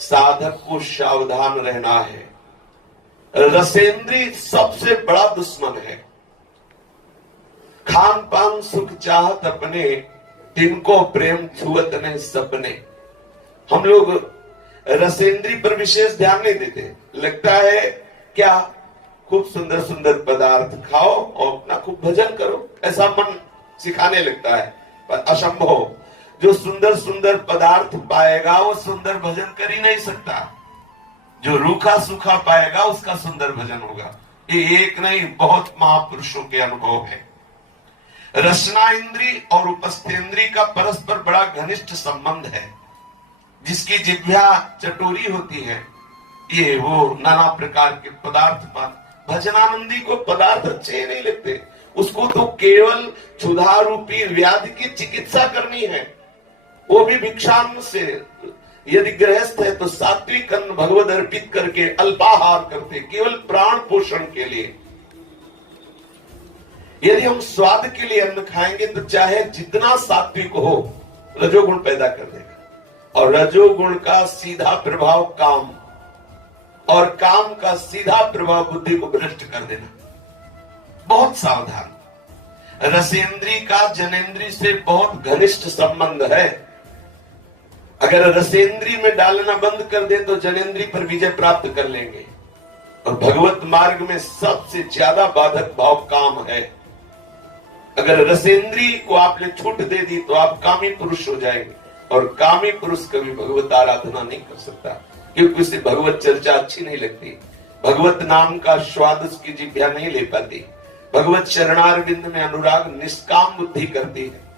साधक को सावधान रहना है। रसेंद्री सबसे बड़ा दुश्मन है। खान पान सुख चाहत अपने, तिनको प्रेम छुअत नहीं सपने। हम लोग रसेंद्री पर विशेष ध्यान नहीं देते। लगता है क्या खूब सुंदर सुंदर पदार्थ खाओ और अपना खूब भजन करो, ऐसा मन सिखाने लगता है, पर असंभव। जो सुंदर सुंदर पदार्थ पाएगा वो सुंदर भजन कर ही नहीं सकता। जो रूखा सूखा पाएगा उसका सुंदर भजन होगा। ये एक नहीं, बहुत महापुरुषों के अनुभव है। रसना इंद्री और उपस्थेंद्री का परस्पर बड़ा घनिष्ठ संबंध है। जिसकी जिह्वा चटोरी होती है, ये वो नाना प्रकार के पदार्थ पान। भजनानंदी को पदार्थ अच्छे नहीं लगते, उसको तो केवल क्षुधा रूपी व्याधि की चिकित्सा करनी है, वो भी भिक्षान्न से। यदि गृहस्थ है तो सात्विक अन्न भगवद अर्पित करके अल्पाहार करते, केवल प्राण पोषण के लिए। यदि हम स्वाद के लिए अन्न खाएंगे तो चाहे जितना सात्विक हो, रजोगुण पैदा कर देगा। और रजोगुण का सीधा प्रभाव काम, और काम का सीधा प्रभाव बुद्धि को भ्रष्ट कर देना। बहुत सावधान। रसेंद्री का जनेंद्री से बहुत घनिष्ठ संबंध है। अगर रसेंद्री में डालना बंद कर दे तो जनेंद्री पर विजय प्राप्त कर लेंगे। और भगवत मार्ग में सबसे ज्यादा बाधक भाव काम है। अगर रसेंद्री को आपने छूट दे दी तो आप कामी पुरुष हो जाएंगे। और कामी पुरुष कभी भगवत आराधना नहीं कर सकता, क्योंकि उसे भगवत चर्चा अच्छी नहीं लगती। भगवत नाम का स्वाद उसकी जिह्वा नहीं ले पाती। भगवत चरणारविंद में अनुराग निष्काम बुद्धि करती है।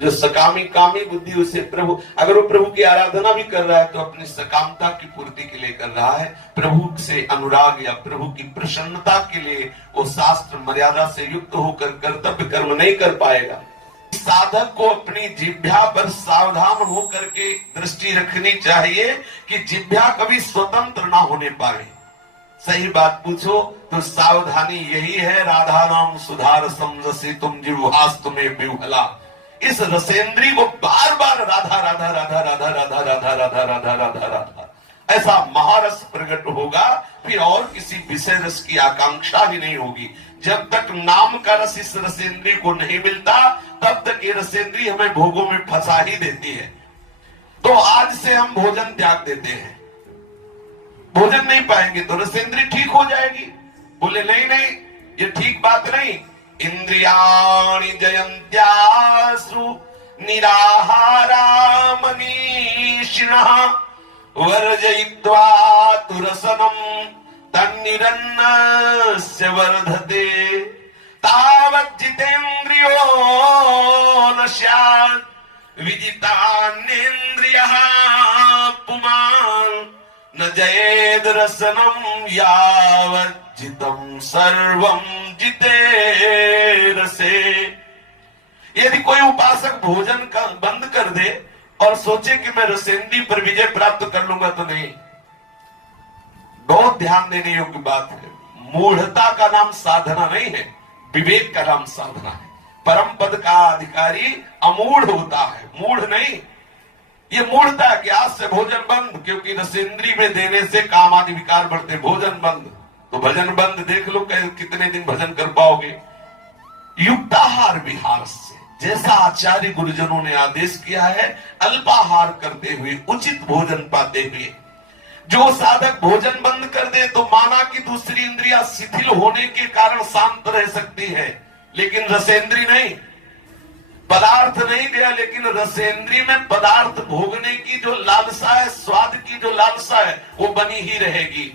जो सकामी कामी बुद्धि उसे प्रभु, अगर वो प्रभु की आराधना भी कर रहा है तो अपनी सकामता की पूर्ति के लिए कर रहा है। प्रभु से अनुराग या प्रभु की प्रसन्नता के लिए वो शास्त्र मर्यादा से युक्त होकर कर्तव्य कर्म नहीं कर पाएगा। साधक को अपनी जिह्वा पर सावधान होकर के दृष्टि रखनी चाहिए कि जिह्वा कभी स्वतंत्र ना होने पाए। सही बात पूछो तो सावधानी यही है। राधा नाम सुधार समझसी तुम जिह्वास्तु में विह्वला। इस रसेंद्री को बार बार राधा राधा राधा राधा राधा राधा राधा राधा राधा राधा ऐसा महारस प्रकट होगा, फिर और किसी विषय रस की आकांक्षा ही नहीं होगी। जब तक नाम का रस इस रसेंद्री को नहीं मिलता तब तक ये रसेंद्री हमें भोगों में फंसा ही देती है। तो आज से हम भोजन त्याग देते हैं। भोजन नहीं पाएंगे तो रसेंद्री ठीक हो जाएगी। बोले नहीं नहीं, ये ठीक बात नहीं। इंद्रियाणि जयन्त्यासु निराहारा मनीषिणः वर्जयित्वा तु रसनं तन्निरन्नस्य वर्धते तावत् जितेन्द्रियो न स्यात् विजितान्येन्द्रियः पुमान् न जयेद् रसनं यावत् जितं सर्वं जिते रसे। यदि कोई उपासक भोजन का बंद कर दे और सोचे कि मैं रसेंद्री पर विजय प्राप्त कर लूंगा तो नहीं। बहुत ध्यान देने योग्य बात है। मूढ़ता का नाम साधना नहीं है, विवेक का नाम साधना है। परम पद का अधिकारी अमूढ़ होता है, मूढ़ नहीं। ये मूढ़ता कि आज से भोजन बंद, क्योंकि रसेंद्री में देने से काम आदि विकार बढ़ते। भोजन बंद तो भजन बंद। देख लो कितने दिन भजन कर पाओगे। युक्ताहार विहार से, जैसा आचार्य गुरुजनों ने आदेश किया है, अल्पाहार करते हुए उचित भोजन पाते हुए। जो साधक भोजन बंद कर दे तो माना कि दूसरी इंद्रियां शिथिल होने के कारण शांत रह सकती है, लेकिन रसेंद्री नहीं। पदार्थ नहीं गया, लेकिन रसेंद्री में पदार्थ भोगने की जो लालसा है, स्वाद की जो लालसा है, वो बनी ही रहेगी।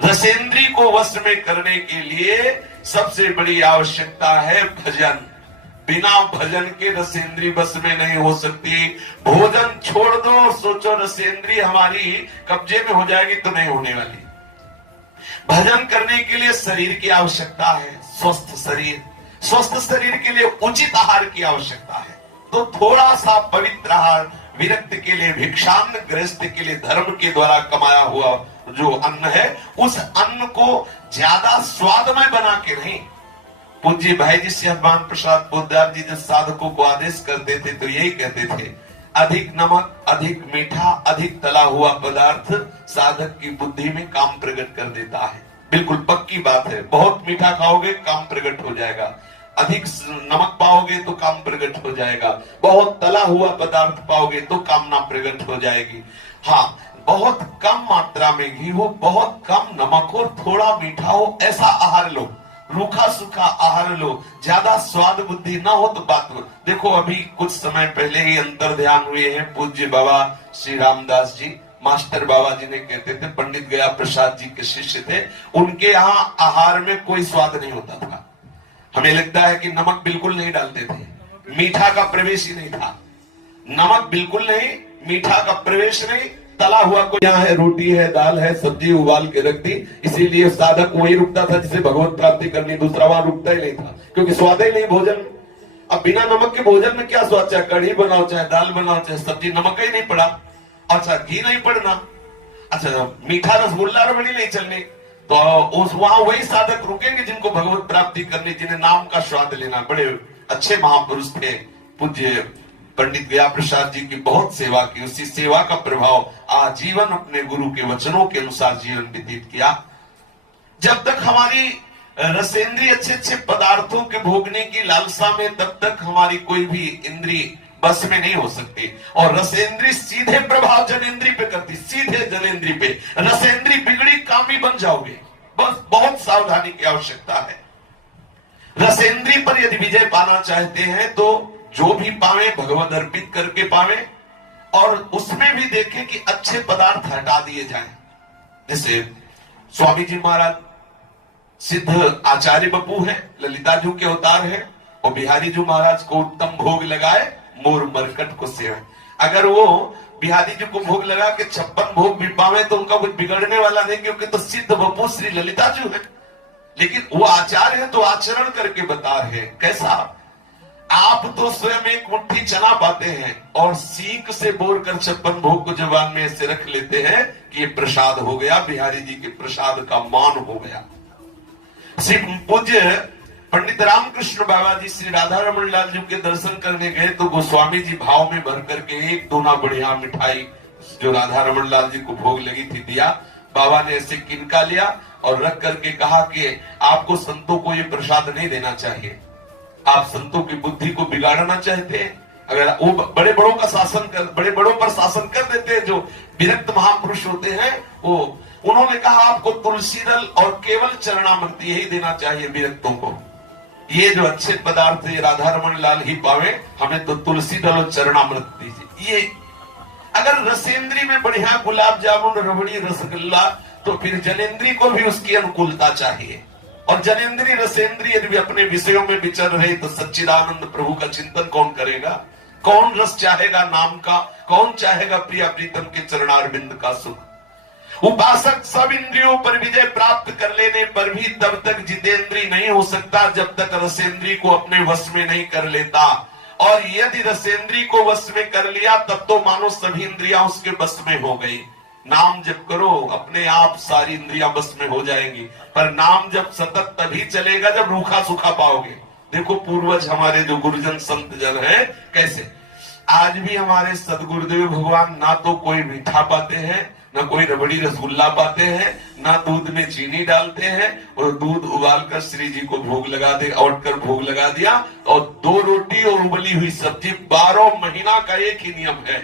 रसेंद्री को वश में करने के लिए सबसे बड़ी आवश्यकता है भजन। बिना भजन के रसेंद्री बस में नहीं हो सकती। भोजन छोड़ दो और सोचो रसेंद्री हमारी कब्जे में हो जाएगी, तो नहीं होने वाली। भजन करने के लिए शरीर की आवश्यकता है, स्वस्थ शरीर। स्वस्थ शरीर के लिए उचित आहार की आवश्यकता है। तो थोड़ा सा पवित्र आहार, विरक्त के लिए भिक्षान्न, गृहस्थ के लिए धर्म के द्वारा कमाया हुआ जो अन्न है, उस अन्न को ज्यादा स्वादमय बना के नहीं। पूज्य भाई जी से हनुमान प्रसाद पोद्दार जी जब साधकों को आदेश करते थे तो यही कहते थे, अधिक नमक, अधिक मीठा, अधिक तला हुआ पदार्थ साधक की बुद्धि में काम प्रकट कर देता है। बिल्कुल पक्की बात है। बहुत मीठा खाओगे काम प्रकट हो जाएगा, अधिक नमक पाओगे तो काम प्रकट हो जाएगा, बहुत तला हुआ पदार्थ पाओगे तो कामना प्रकट हो जाएगी। हाँ, बहुत कम मात्रा में घी हो, बहुत कम नमक हो, थोड़ा मीठा हो, ऐसा आहार लो, रूखा सूखा आहार लो, ज्यादा स्वाद बुद्धि ना हो तो बात लो। देखो अभी कुछ समय पहले ही अंतर ध्यान हुए हैं, पूज्य बाबा श्री रामदास जी मास्टर बाबा जी ने कहते थे, पंडित गया प्रसाद जी के शिष्य थे, उनके यहाँ आहार में कोई स्वाद नहीं होता था। हमें लगता है कि नमक बिल्कुल नहीं डालते थे, मीठा का प्रवेश ही नहीं था, नमक बिल्कुल नहीं, मीठा का प्रवेश नहीं, तला हुआ कोई यहाँ है, रोटी है, दाल है, सब्जी उबाल के रख दी, इसीलिए साधक वही रुकता था जिसे भगवत प्राप्ति करनी, दूसरा वहां रुकता ही नहीं था, क्योंकि स्वाद ही नहीं भोजन। अब बिना नमक के भोजन में क्या स्वाद, चाहे कढ़ी बनाओ, चाहे दाल बनाओ, चाहे सब्जी, नमक ही नहीं पड़ा, अच्छा घी नहीं पड़ना, अच्छा मीठा रसगुल्ला रबड़ी नहीं चलनी, तो उस वहां वही साधक रुकेंगे जिनको भगवत प्राप्ति करनी, जिन्हें नाम का स्वाद लेना। बड़े अच्छे महापुरुष थे, पूज्य पंडित गया प्रसाद जी की बहुत सेवा की, उसी सेवा का प्रभाव आजीवन अपने गुरु के वचनों के अनुसार जीवन व्यतीत किया। जब तक हमारी रसेंद्रिय अच्छे अच्छे पदार्थों के भोगने की लालसा में, तब तक हमारी कोई भी इंद्री बस में नहीं हो सकती। और रसेंद्री सीधे प्रभाव जनेंद्री पे करती, सीधे जनेंद्री पे। रसेंद्री बिगड़ी कामी बन जाओगे, बस बहुत सावधानी की आवश्यकता है। रसेंद्री पर यदि विजय पाना चाहते हैं तो जो भी पावे भगवत अर्पित करके पावे, और उसमें भी देखें कि अच्छे पदार्थ हटा दिए जाएं। जैसे स्वामी जी महाराज सिद्ध आचार्य बपू है, ललिता जी के अवतार है, और बिहारी जी महाराज को उत्तम भोग लगाए, मोर मरकट को सेवे। अगर वो बिहारी जी को भोग लगा के 56 भोग भी पावे तो उनका कुछ बिगड़ने वाला नहीं, क्योंकि तो सिद्ध बपू श्री ललिता जी है। लेकिन वो आचार्य है तो आचरण करके बता रहे हैं। कैसा? आप तो स्वयं एक मुट्ठी चना पाते हैं और सीख से बोर कर 56 भोग को जबान में ऐसे रख लेते हैं कि ये प्रसाद हो गया, बिहारी जी के प्रसाद का मान हो गया। श्री पूज्य पंडित रामकृष्ण बाबा जी श्री राधा रमन लाल जी के दर्शन करने गए तो गोस्वामी जी भाव में भर करके एक दोना बढ़िया मिठाई जो राधा रमन लाल जी को भोग लगी थी दिया। बाबा ने ऐसे किनका लिया और रख करके कहा कि आपको संतों को ये प्रसाद नहीं देना चाहिए, आप संतों की बुद्धि को बिगाड़ना चाहते हैं। अगर वो बड़े बड़ों का शासन कर, बड़े बड़ों पर शासन कर देते हैं, जो विरक्त महापुरुष होते हैं, वो उन्होंने कहा आपको तुलसी दल और केवल चरणामृत यही देना चाहिए विरक्तों को। ये जो अच्छे पदार्थ ये राधा रमन लाल ही पावे, हमें तो तुलसी दल और चरणामृत दीजिए। ये अगर रसेंद्री में बढ़िया गुलाब जामुन, रबड़ी, रसगुल्ला, तो फिर जनेंद्री को भी उसकी अनुकूलता चाहिए। और जनेंद्री रसेंद्री यदि अपने विषयों में विचर रहे तो सच्चिदानंद प्रभु का चिंतन कौन करेगा? कौन रस चाहेगा नाम का? कौन चाहेगा प्रिया प्रीतम के चरणारविंद का सुख? उपासक सब इंद्रियों पर विजय प्राप्त कर लेने पर भी तब तक जितेंद्री नहीं हो सकता जब तक रसेंद्री को अपने वश में नहीं कर लेता। और यदि रसेंद्री को वश में कर लिया तब तो मानो सभी इंद्रियां उसके वश में हो गई। नाम जप करो, अपने आप सारी इंद्रियां बस में हो जाएंगी, पर नाम जब सतत तभी चलेगा जब रूखा सूखा पाओगे। देखो पूर्वज हमारे जो गुरुजन संत जन हैं कैसे, आज भी हमारे सदगुरुदेव भगवान ना तो कोई मीठा पाते हैं, ना कोई रबड़ी रसगुल्ला पाते हैं, ना दूध में चीनी डालते हैं, और दूध उबालकर श्री जी को भोग लगा दे, औट कर भोग लगा दिया, और 2 रोटी और उबली हुई सब्जी 12 महीना का एक ही नियम है।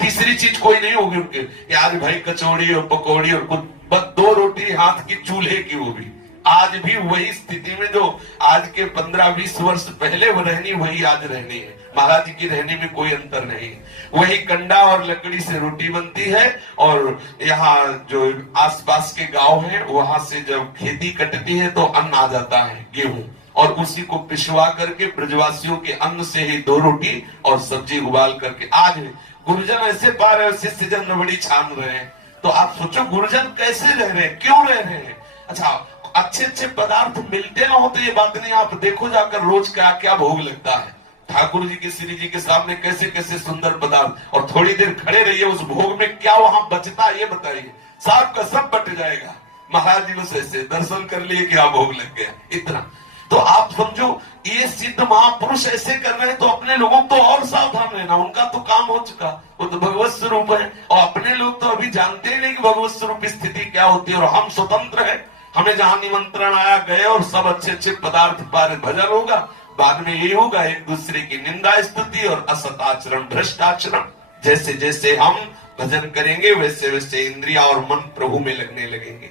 तीसरी चीज कोई नहीं होगी उनके, आज भाई कचौड़ी और पकौड़ी और कुछ, बस 2 रोटी हाथ की चूल्हे की, वो भी आज भी वही स्थिति में जो आज के 15-20 वर्ष पहले वो रहनी वही आज रहनी है। महाराज जी की रहने में कोई अंतर नहीं, वही कंडा और लकड़ी से रोटी बनती है, और यहाँ जो आसपास के गांव हैं वहां से जब खेती कटती है तो अन्न आ जाता है, गेहूं, और उसी को पिसवा करके ब्रजवासियों के अन्न से ही 2 रोटी और सब्जी उबाल करके आज गुरुजन ऐसे पा रहे, शिष्य जन रबड़ी छान रहे हैं। तो आप सोचो गुरुजन कैसे रह रहे हैं, क्यों रह रहे हैं? अच्छा, अच्छे अच्छे पदार्थ मिलते ना हो तो ये बात नहीं, आप देखो जाकर रोज क्या क्या भोग लगता है ठाकुर जी के, श्री जी के सामने कैसे कैसे सुंदर पदार्थ, और थोड़ी देर खड़े रहिए उस भोग में क्या वहां बचता है ये बताइए, सब का सब बट जाएगा। महाराज जी बस ऐसे दर्शन कर लिए क्या भोग लग गया, इतना। तो आप समझो, ये सिद्ध महापुरुष ऐसे कर रहे हैं तो अपने लोगों को तो और सावधान रहना, उनका तो काम हो चुका, वो तो भगवत स्वरूप है। और अपने लोग तो अभी जानते ही नहीं कि भगवत स्वरूप स्थिति क्या होती है, और हम स्वतंत्र है, हमें जहां निमंत्रण आया गए और सब अच्छे अच्छे पदार्थ पारे, भजन होगा, बाद में ये होगा एक दूसरे की निंदा स्तुति और असत आचरण, भ्रष्ट आचरण। जैसे जैसे हम भजन करेंगे वैसे वैसे इंद्रिया और मन प्रभु में लगने लगेंगे,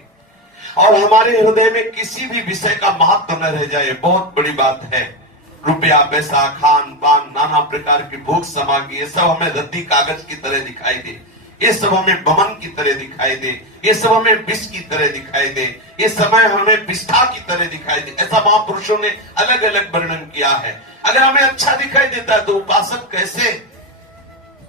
और हमारे हृदय में किसी भी विषय का महत्व न रह जाए, बहुत बड़ी बात है। रुपया पैसा, खान पान, नाना प्रकार की भोग सामग्री, ये सब हमें रद्दी कागज की तरह दिखाई दे, ये सब हमें बमन की तरह दिखाई दे, ये सब हमें विष की तरह दिखाई दे, ये समय हमें विष्ठा की तरह दिखाई दे, ऐसा महापुरुषों ने अलग अलग वर्णन किया है। अगर हमें अच्छा दिखाई देता है तो उपासक कैसे,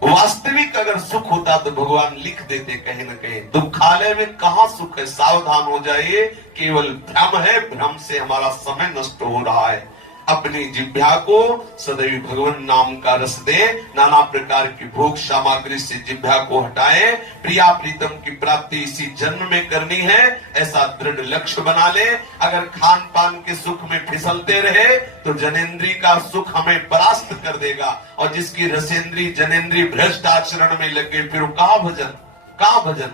वास्तविक अगर सुख होता तो भगवान लिख देते कहीं न कहीं, दुखालय में कहां सुख है, सावधान हो जाइए, केवल भ्रम है, भ्रम से हमारा समय नष्ट हो रहा है। अपनी जिह्वा को सदैव भगवान नाम का रस दे, नाना प्रकार की भोग सामग्री से जिह्वा को हटाए, प्रिया प्रीतम की प्राप्ति इसी जन्म में करनी है, ऐसा दृढ़ लक्ष्य बना ले। अगर खान पान के सुख में फिसलते रहे तो जनेन्द्री का सुख हमें परास्त कर देगा, और जिसकी रसेंद्री जनेन्द्री भ्रष्ट आचरण में लगे, फिर कहां भजन, कहां भजन।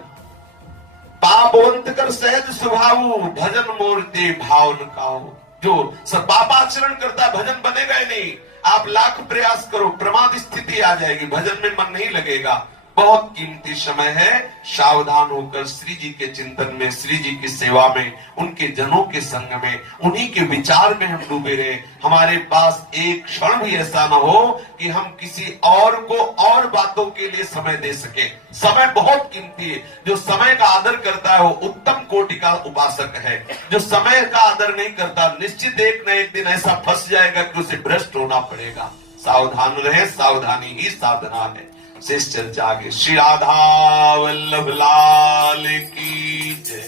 पापवंत कर सहज स्वभाव, भजन मूर्ति भावन काऊ। जो सब पापाचरण करता है भजन बनेगा ही नहीं, आप लाख प्रयास करो, प्रमाद स्थिति आ जाएगी, भजन में मन नहीं लगेगा। बहुत कीमती समय है, सावधान होकर श्री जी के चिंतन में, श्री जी की सेवा में, उनके जनों के संग में, उन्हीं के विचार में हम डूबे रहे। हमारे पास एक क्षण भी ऐसा न हो कि हम किसी और को और बातों के लिए समय दे सके। समय बहुत कीमती है, जो समय का आदर करता है वो उत्तम कोटि का उपासक है। जो समय का आदर नहीं करता, निश्चित एक न एक दिन ऐसा फंस जाएगा कि उसे भ्रष्ट होना पड़ेगा। सावधान रहे, सावधानी ही साधना है। शेष चर्चा आगे। श्री राधा वल्लभ लाल की जय।